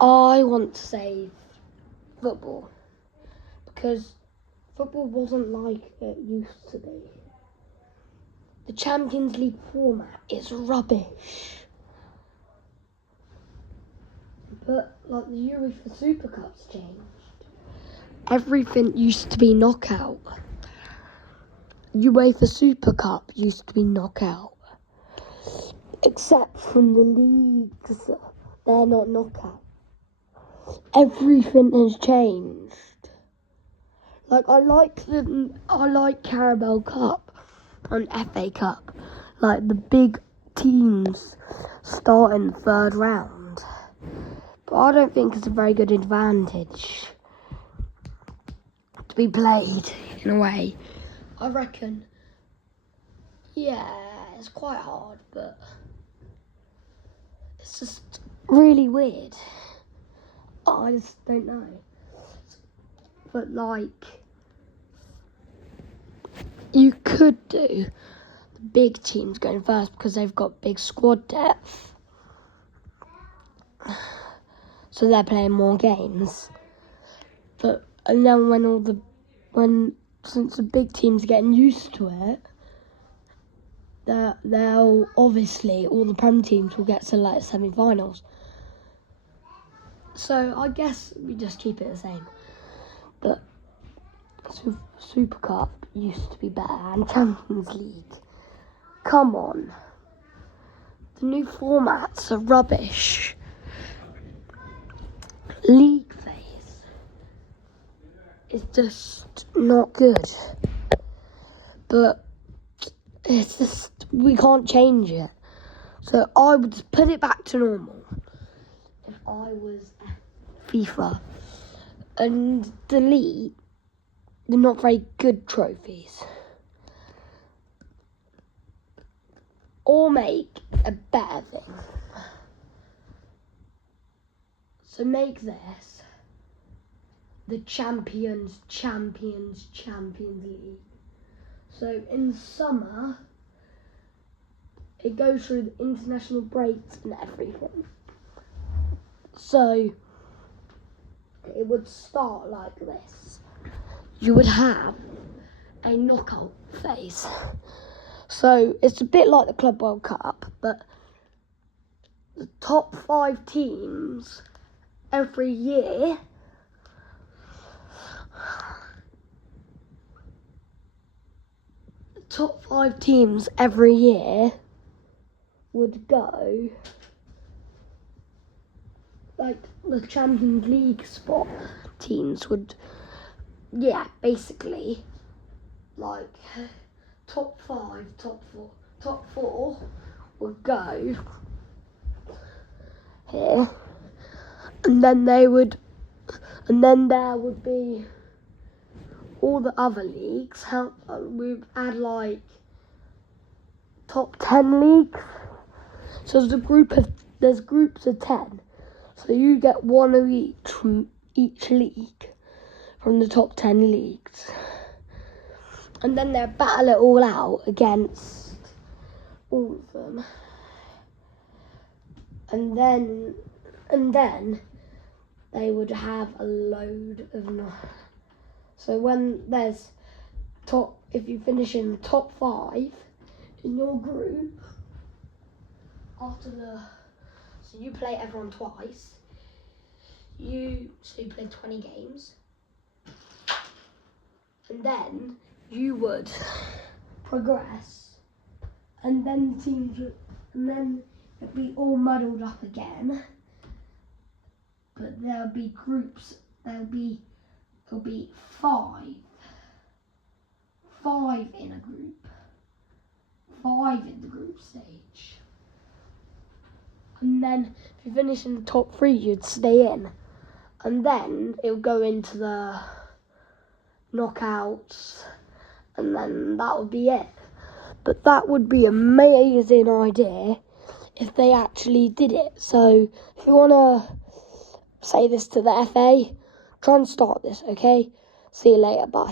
I want to say football, because football wasn't like it used to be. The Champions League format is rubbish. But like the UEFA Super Cup's changed. Everything used to be knockout. UEFA Super Cup used to be knockout. Except from the leagues, they're not knockout. Everything has changed. Like I like Carabao Cup and FA Cup. Like the big teams start in the third round. But I don't think it's a very good advantage to be played in a way. I reckon, yeah, it's quite hard, but it's just really weird. I just don't know. But like, you could do the big teams going first because they've got big squad depth. So they're playing more games. And then since the big teams are getting used to it, they'll obviously all the Prem teams will get to like semi-finals. So I guess we just keep it the same. But Super Cup used to be better, and Champions League. Come on. The new formats are rubbish. League phase is just not good. But it's just, we can't change it. So I would just put it back to normal if I was FIFA. And delete the not very good trophies. Or make a better thing. So make this the Champions League. So in summer, it goes through the international breaks and everything. So it would start like this. You would have a knockout phase. So it's a bit like the Club World Cup, but the top 5 teams every year would go, like the Champions League spot teams would, basically, like top 4 would go here, and then there would be all the other leagues. We'd add like top 10 leagues. So there's groups of 10. So you get one of each from each league, from the top 10 leagues. And then they battle it all out against all of them. And then they would have a load of So when there's if you finish in the top 5 in your group, so you play everyone twice. You play 20 games, and then you would progress, and then it'd be all muddled up again. But there'll be groups. There'll be 5 in a group, 5 in the group stage. And then if you finish in the top 3, you'd stay in. And then it would go into the knockouts, and then that would be it. But that would be an amazing idea if they actually did it. So if you want to say this to the FA, try and start this, okay? See you later, bye.